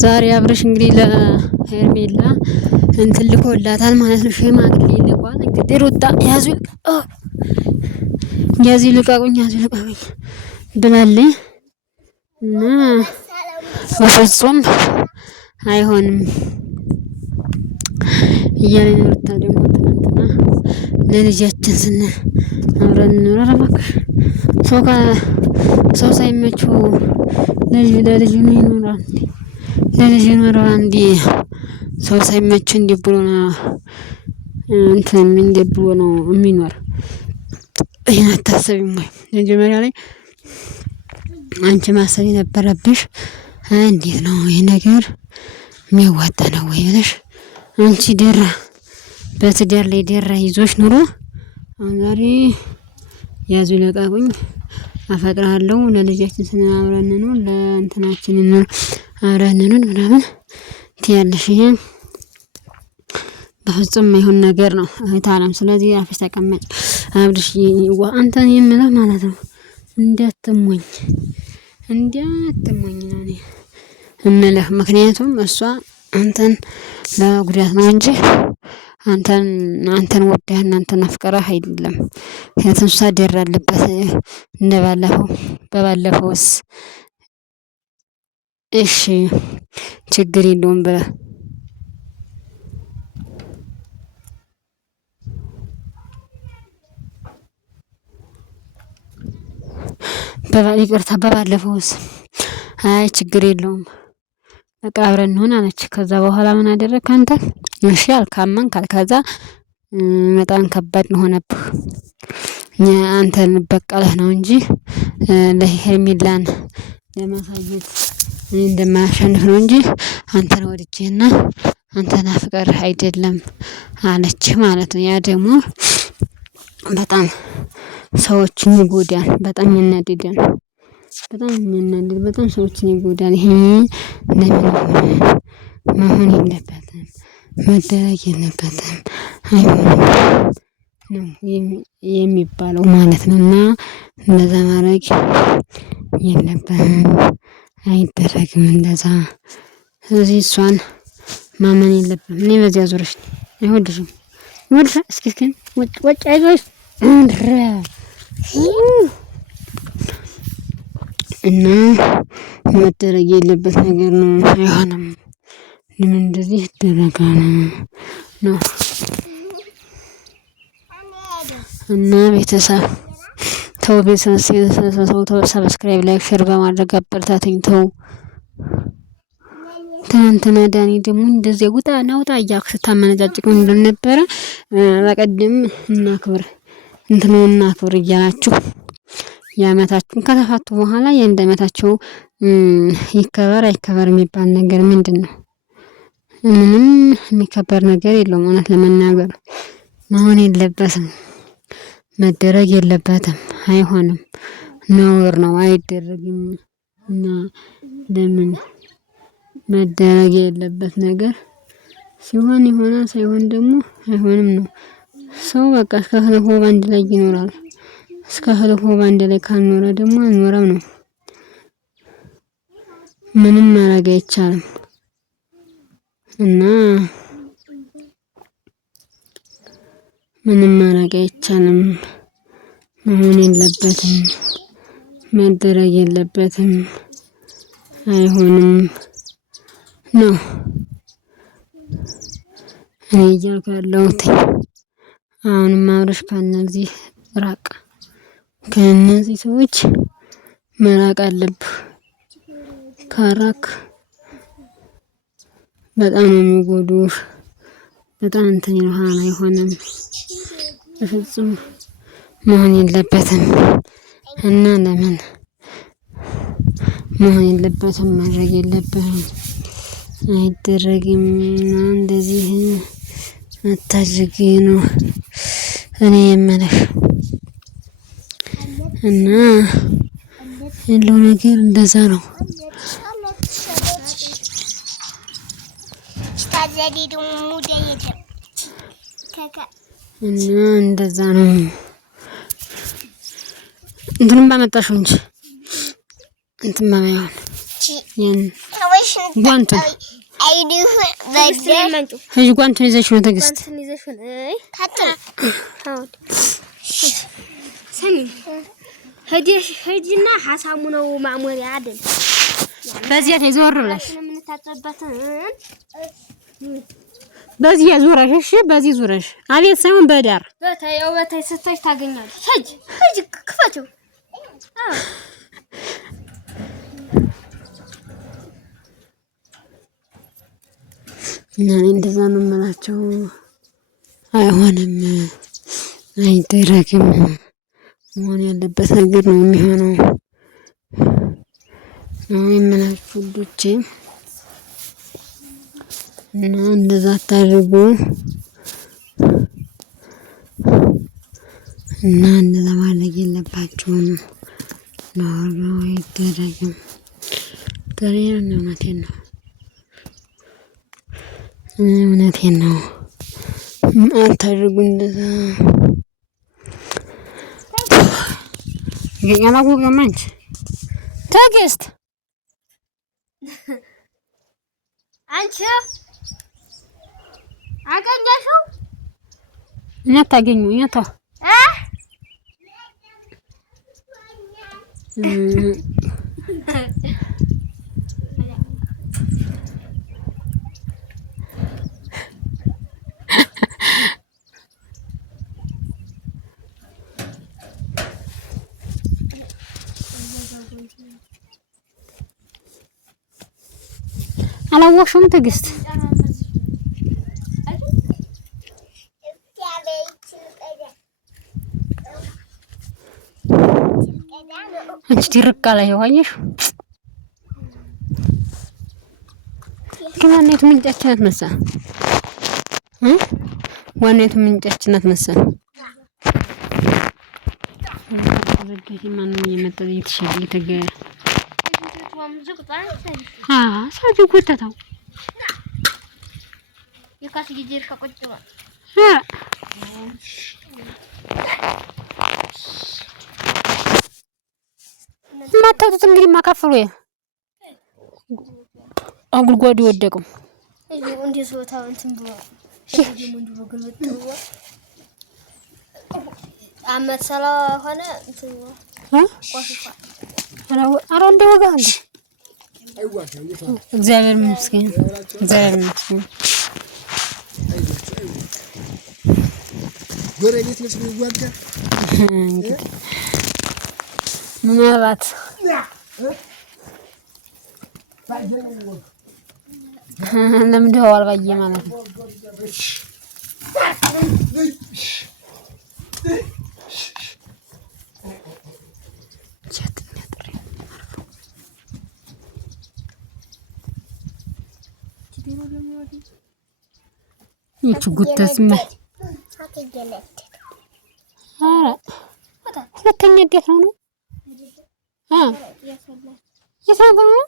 ዛሬ አብረሽ እንግዲህ ለሄርሜላ እንትን ልኮላታል ማለት ነው። ሽማግሌ ልኳል እንግዲህ ሩታ ያዙ ልቀቁኝ ብላለች እና በፍጹም አይሆንም እያለ ነው። ሩታ ደግሞ ትናንትና ለልጃችን ስንል አብረን እንኖር እባክሽ ሰው ሳይመችው ለልጁ ነው ይኖራል ለልጁ ይኖራል እንዴ? ሰው ሳይመችው እንዴ ብሎ ነው እንትን እንዴ ብሎ ነው የሚኖር? ይሄን አታስቢም ወይ? መጀመሪያ ላይ አንቺ ማሰብ የነበረብሽ እንዴት ነው ይሄ ነገር የሚያዋጣ ነው ወይ ብለሽ አንቺ ደራ በትዳር ላይ ደራ ይዞሽ ኑሮ አሁን ዛሬ ያዙ ልቀቁኝ አፈቅርሃለሁ ለልጃችን ስንል አብረን እንኑር ለእንትናችን እንኑር አብረን እንኑር ምናምን ትያለሽ። ይሄ በፍጹም የማይሆን ነገር ነው እህት አለም። ስለዚህ አፍሽ ተቀመጭ አብርሽ አንተን የምልህ ማለት ነው እንዳትሞኝ ነው እኔ እምልህ። ምክንያቱም እሷ አንተን ለጉዳት ነው እንጂ አንተን ወደህ አንተን አፍቅረህ አይደለም። ምክንያቱም እሷ ደር አለበት በባለፈውስ እሺ ችግር የለውም ብለህ ይቅርታ በባለፈውስ አይ ችግር የለውም በቃ አብረን እንሆን አለች። ከዛ በኋላ ምን አደረግክ አንተ? እሺ አልካመንክ ከዛ በጣም ከባድ ነው ሆነብህ። አንተን በቀለህ ነው እንጂ ለሄርሜላን ለማሳየት እንደማያሸንፍ ነው እንጂ አንተን ወድጄና አንተን አፍቅሬህ አይደለም አለች ማለት ነው። ያ ደግሞ በጣም ሰዎችን ይጎዳል፣ በጣም ያናድዳል፣ በጣም ሰዎችን ይጎዳል። ይሄ መሆን የለበትም መደረግ የለበትም አይሆንም ነው የሚባለው ማለት ነው። እና እንደዛ ማድረግ የለብህም አይደረግም እንደዛ። ስለዚህ እሷን ማመን የለብህም። እኔ በዚያ ዙርሽ አይወድሽም እስኪ ወጭ አይዞሽ እና መደረግ የለበት ነገር ነው። አይሆንም ለምን እንደዚህ ይደረጋል ነው። እና ቤተሰብ ሰብስክራይብ ላይክ ሼር በማድረግ አበረታቱኝ። ትናንትና ዳኒ ደግሞ እንደዚህ ውጣ እያልኩ ስታመነጫጭቅ እንደነበረ በቀደም እናክብር እያላችሁ የአመታችሁን ከተፋቱ በኋላ የአንድ አመታቸው ይከበር አይከበር የሚባል ነገር ምንድነው? ምንም የሚከበር ነገር የለውም። እውነት ለመናገር መሆን የለበትም መደረግ የለበትም አይሆንም ነውር ነው አይደረግም። እና ለምን መደረግ የለበት ነገር ሲሆን ይሆናል ሳይሆን ደግሞ አይሆንም ነው። ሰው በቃ እስከ ህልፎ ባንድ ላይ ይኖራል። እስከ ህልፎ ባንድ ላይ ካልኖረ ደግሞ አልኖረም ነው። ምንም ማድረግ አይቻልም። እና ምንም ማድረግ አይቻልም። መሆን የለበትም መደረግ የለበትም አይሆንም ነው እኔ እያልኩ ያለሁት። አሁንም አብረሽ ከእነዚህ ራቅ፣ ከእነዚህ ሰዎች መራቅ አለብህ። ካራክ በጣም ነው የሚጎዱህ። በጣም እንትን ይልሃል። አይሆንም በፍጹም መሆን የለበትም። እና ለምን መሆን የለበትም ማድረግ የለብህም አይደረግም። እንደዚህ አታድርጊ ነው እኔ የምልህ። እና ያለው ነገር እንደዛ ነው። እና እንደዛ ነው። እንትንም ባመጣሽው እንጂ እንትን በማይሆን ጓንቱን እዚህ ጓንቱን ይዘሽ ነው ትዕግስት ሄጂና ሐሳሙ ነው ማሞሪያ አይደል በዚያ ተዞር ብለሽ በዚህ ዙረሽ እሺ በዚህ ዙረሽ አቤት ሳይሆን በዳር በታይ ስትሽ ታገኛለሽ ሂጂ ክፈችው እና እንደዛ ነው የምላቸው አይሆንም አይደረግም መሆን ያለበት ነገር ነው የሚሆነው ነው የምላችሁ ልጆቼ እና እንደዛ ታድርጉ እና እንደዛ ማድረግ የለባችሁም ነው አይደረግም እውነቴን ነው አታድርጉ እንደዛ ያላወቀም አንቺ ትዕግስት አንቺ አገኘሽው እኛ ታገኙ እኛ ታ አላወቅሽውም ትዕግስት አንቺ ድርቅ አለ ያዋየሽ ዋናይቱ ምንጫችን ናት መሰል ዋናይቱ ምንጫችን ናት መሰል ዘግይት ማንም እየመጣ እየተሸገ ሳጁ ጎተታው የካስ ጊዜር ከቆጭባ ማታቱት እንግዲህ ማካፈሉ አጉልጓዱ ወደቀው እንዴ ሶታው እንትን ብሎ ምንድነው ግልብጥ አመት ሰላ ሆነ እንትን ኧረ እንደው ወጋ እንደ እግዚአብሔር ይመስገን ጎረቤት ነች የሚዋጋ ምናልባት ለምን ደው አልባየ ማለት ነው ይቺ ጉተስማ ሁለተኛ እንዴት ነው የት ነው